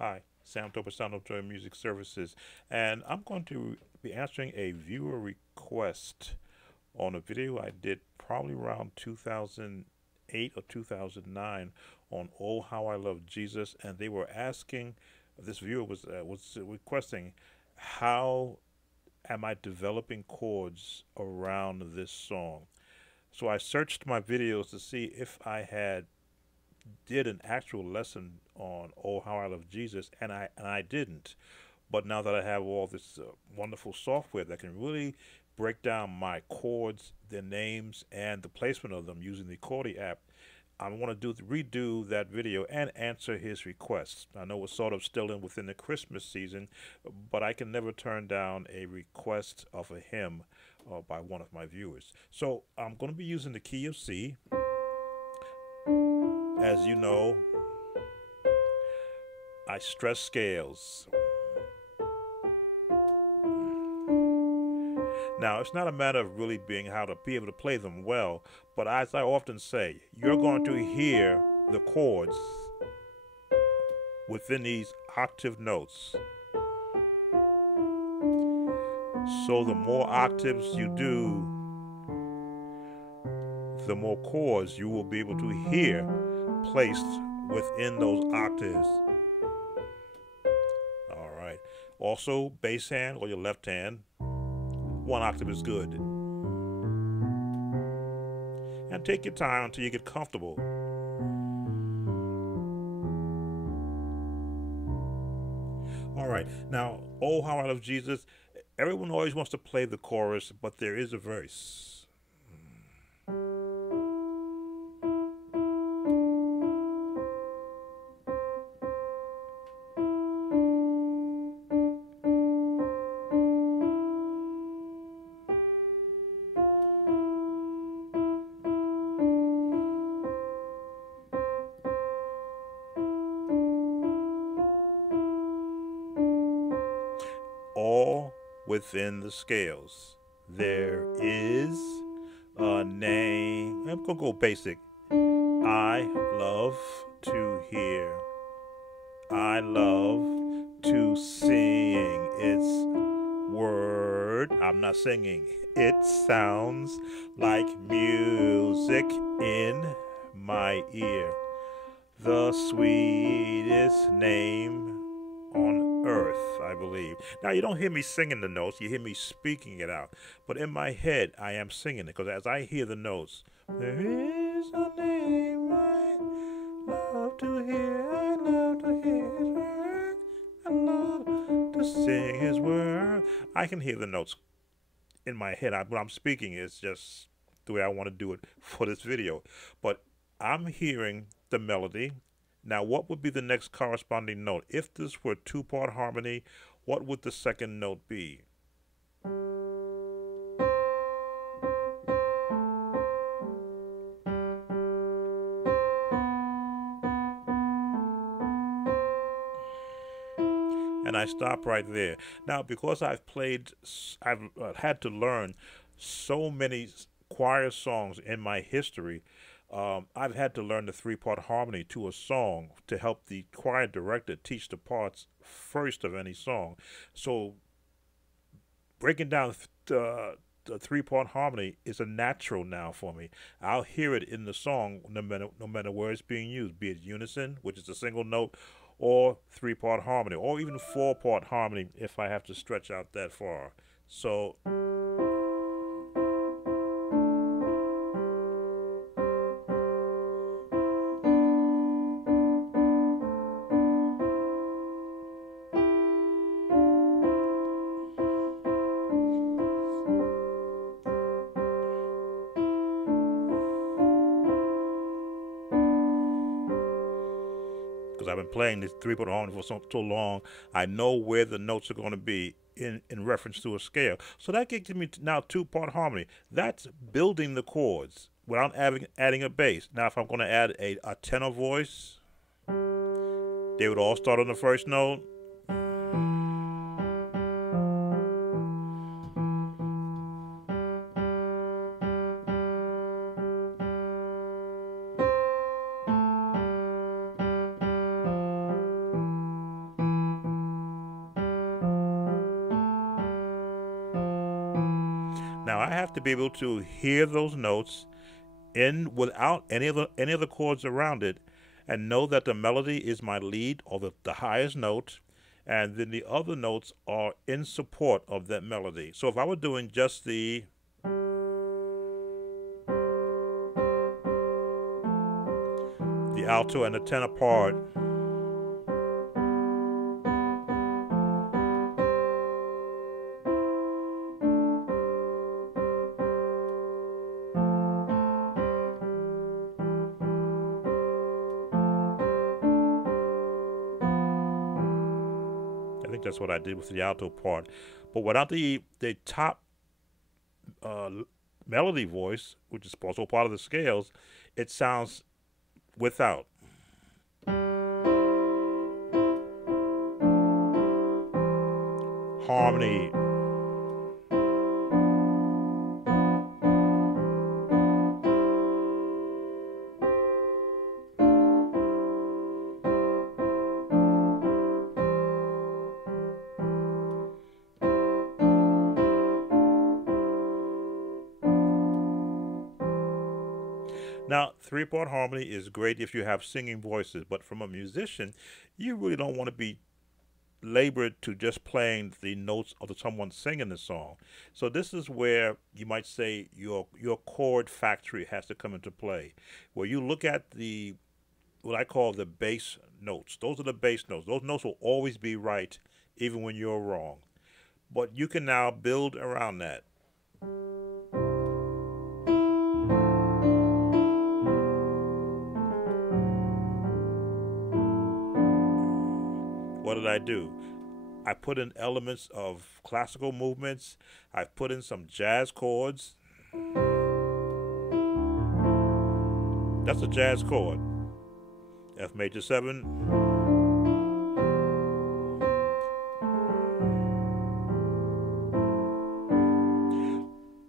Hi, Sam Topa, Sound of Joy Music Services, and I'm going to be answering a viewer request on a video I did probably around 2008 or 2009 on "Oh How I Love Jesus," and they were asking. This viewer was requesting, how am I developing chords around this song? So I searched my videos to see if I had did an actual lesson on "Oh How I Love Jesus," and I didn't. But now that I have all this wonderful software that can really break down my chords, their names, and the placement of them using the Chordy app, I want to redo that video and answer his requests. I know we're sort of still within the Christmas season, but I can never turn down a request of a hymn by one of my viewers. So I'm going to be using the key of C. As you know, I stress scales. Now, it's not a matter of really being how to be able to play them well, but as I often say, you're going to hear the chords within these octave notes. So the more octaves you do, the more chords you will be able to hear placed within those octaves. All right. Also, bass hand or your left hand, one octave is good. And take your time until you get comfortable. All right. Now, "Oh How I Love Jesus," everyone always wants to play the chorus, but there is a verse. All within the scales. There is a name. I'm going to go basic. I love to hear. I love to sing its word. I'm not singing. It sounds like music in my ear. The sweetest name on earth, I believe. Now, you don't hear me singing the notes, you hear me speaking it out. But in my head, I am singing it because as I hear the notes, there is a name I love to hear, I love to hear his word, I love to sing his word. I can hear the notes in my head. What I'm speaking is just the way I want to do it for this video. But I'm hearing the melody. Now, what would be the next corresponding note? If this were two-part harmony, what would the second note be? And I stop right there. Now, because I've had to learn so many choir songs in my history. I've had to learn the three-part harmony to a song to help the choir director teach the parts first of any song. So breaking down the three-part harmony is a natural now for me. I'll hear it in the song no matter where it's being used, be it unison, which is a single note, or three-part harmony, or even four-part harmony if I have to stretch out that far. So because I've been playing this three-part harmony for so long, I know where the notes are going to be in reference to a scale. So that gives me now two-part harmony. That's building the chords without adding a bass. Now, if I'm going to add a tenor voice, they would all start on the first note. have to be able to hear those notes in without any of the chords around it, and know that the melody is my lead or the highest note, and then the other notes are in support of that melody. So if I were doing just the alto and the tenor part, I think that's what I did with the alto part. But without the top melody voice, which is also part of the scales, it sounds without. Harmony. Now, three-part harmony is great if you have singing voices, but from a musician, you really don't want to be labored to just playing the notes of someone singing the song. So this is where you might say your chord factory has to come into play, where you look at what I call the bass notes. Those are the bass notes. Those notes will always be right, even when you're wrong. But you can now build around that. What did I do? I put in elements of classical movements. I put in some jazz chords. That's a jazz chord. F major 7.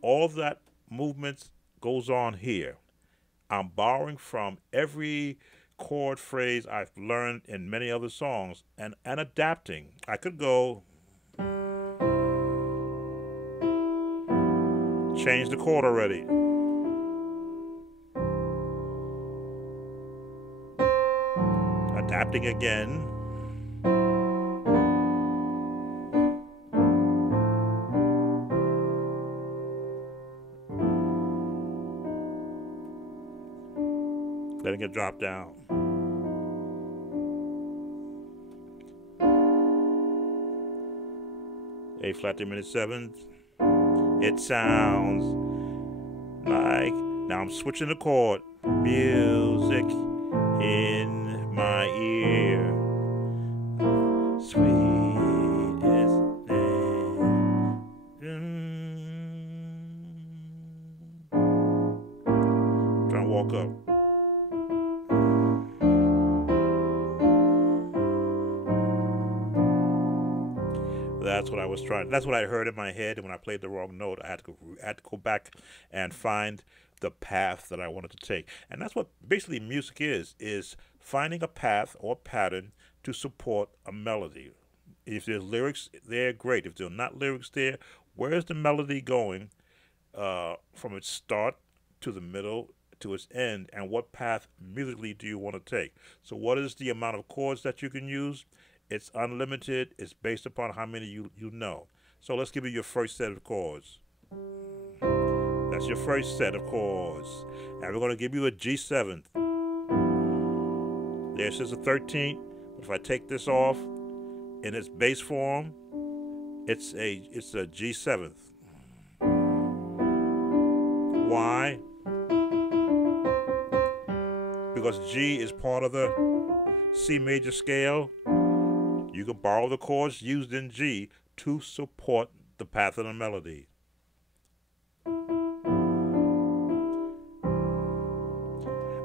All of that movement goes on here. I'm borrowing from every chord phrase I've learned in many other songs and adapting. I could go change the chord already. Adapting again. Letting it drop down. A flat diminished 7th. It sounds like, now I'm switching the chord. Music in my ear. Sweet as trying to walk up. That's what I was trying. That's what I heard in my head, and when I played the wrong note, I had to go back and find the path that I wanted to take. And that's what basically music is finding a path or pattern to support a melody. If there's lyrics there, great. If there are not lyrics there, where is the melody going from its start to the middle to its end, and what path musically do you want to take? So what is the amount of chords that you can use? It's unlimited. It's based upon how many you know. So let's give you your first set of chords. That's your first set of chords. And we're going to give you a G7th. There's just a 13th. But if I take this off in its bass form, it's a G7th. Why? Because G is part of the C major scale. You can borrow the chords used in G to support the path of the melody.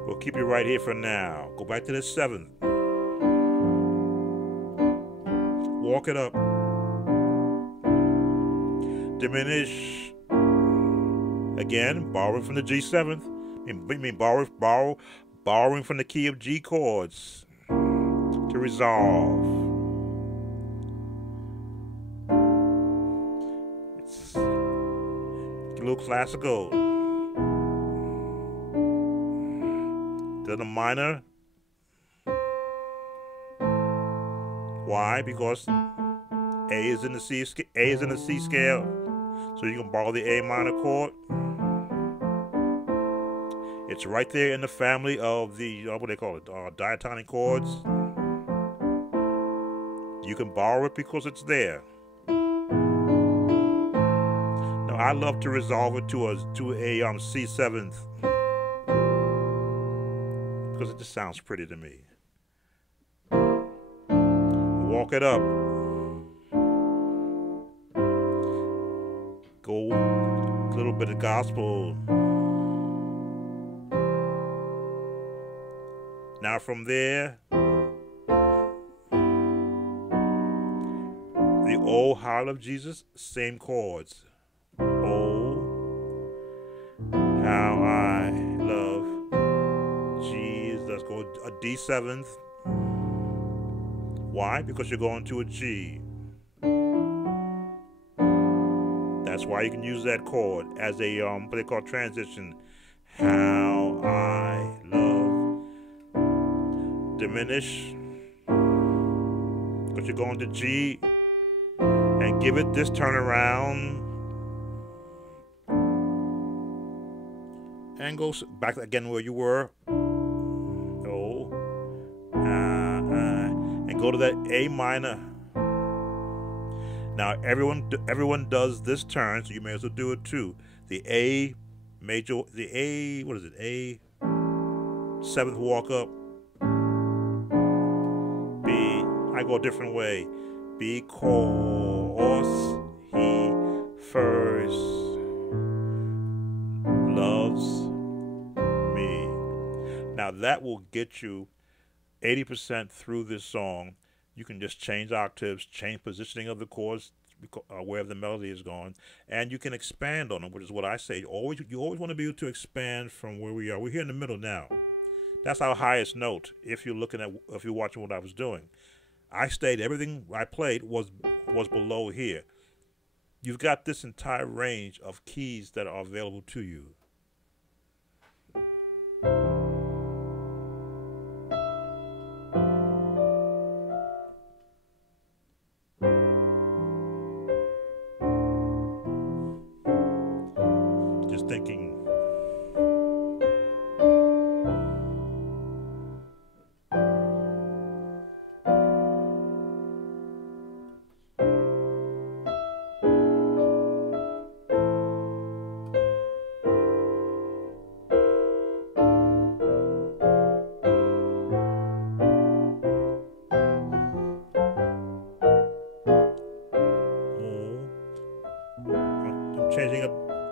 We'll keep you right here for now. Go back to the 7th. Walk it up. Diminish. Again, borrowing from the G7th. Borrowing from the key of G chords to resolve. It's a little classical. Then a minor. Why? Because A is in the C scale, so you can borrow the A minor chord. It's right there in the family of the what do they call it? Diatonic chords. You can borrow it because it's there. Now I love to resolve it to a C7th because it just sounds pretty to me. Walk it up. Go a little bit of gospel. Now from there, the Oh, How I Love Jesus, same chords. Oh, how I love Jesus. Let's go a D7th. Why? Because you're going to a G. That's why you can use that chord as a what they call transition. How I love. Diminish. Because you're going to G and give it this turnaround. And go back again where you were. Oh. And go to that A minor. Now everyone does this turn, so you may as well do it too. The A major, the A, what is it? A 7th walk up. B, I go a different way. Because he first loves me. Now that will get you 80% through this song. You can just change octaves, change positioning of the chords where the melody is going, and you can expand on them, which is what I say. You always want to be able to expand from where we are. We're here in the middle now. That's our highest note. If you're watching what I was doing, I stayed. Everything I played was below here. You've got this entire range of keys that are available to you. Just thinking.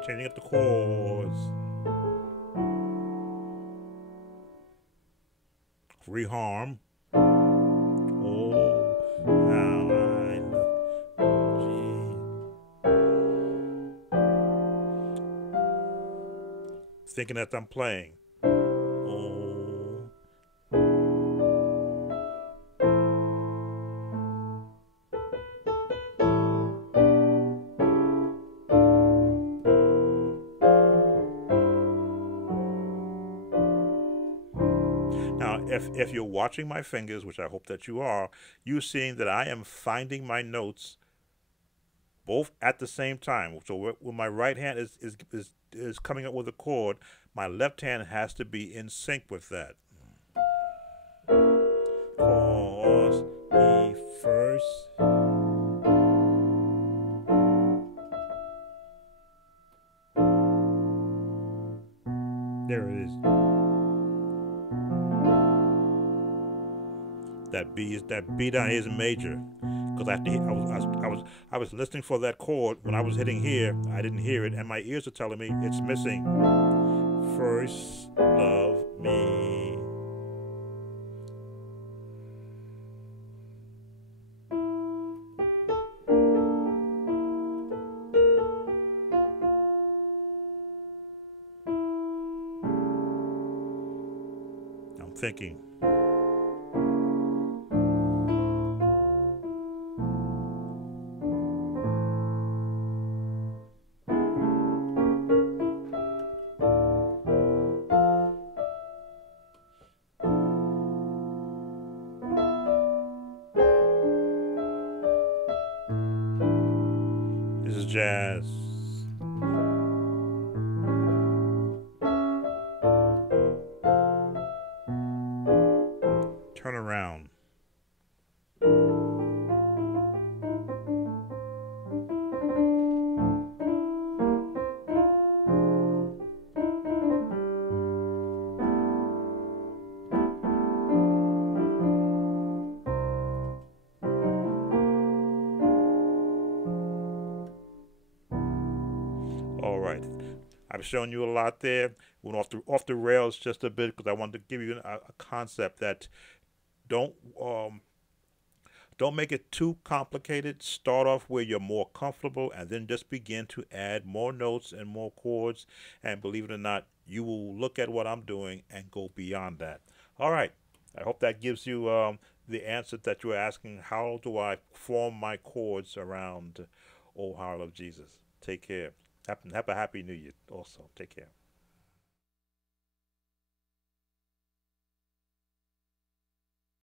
Changing up the chords. Reharm. Oh, how I love Jesus. Thinking that I'm playing. Oh. Now, if you're watching my fingers, which I hope that you are, you're seeing that I am finding my notes both at the same time. So when my right hand is coming up with a chord, my left hand has to be in sync with that. Cause he first. There it is. That B down here is major, because I was listening for that chord when I was hitting here. I didn't hear it, and my ears are telling me it's missing. First love me. I'm thinking. jazz. Turn around. All right. I've shown you a lot there. Went off the rails just a bit because I wanted to give you a concept that don't um, don't make it too complicated. Start off where you're more comfortable and then just begin to add more notes and more chords. And believe it or not, you will look at what I'm doing and go beyond that. All right. I hope that gives you the answer that you were asking. How do I form my chords around Oh, How I Love Jesus? Take care. Have a happy new year also. Take care.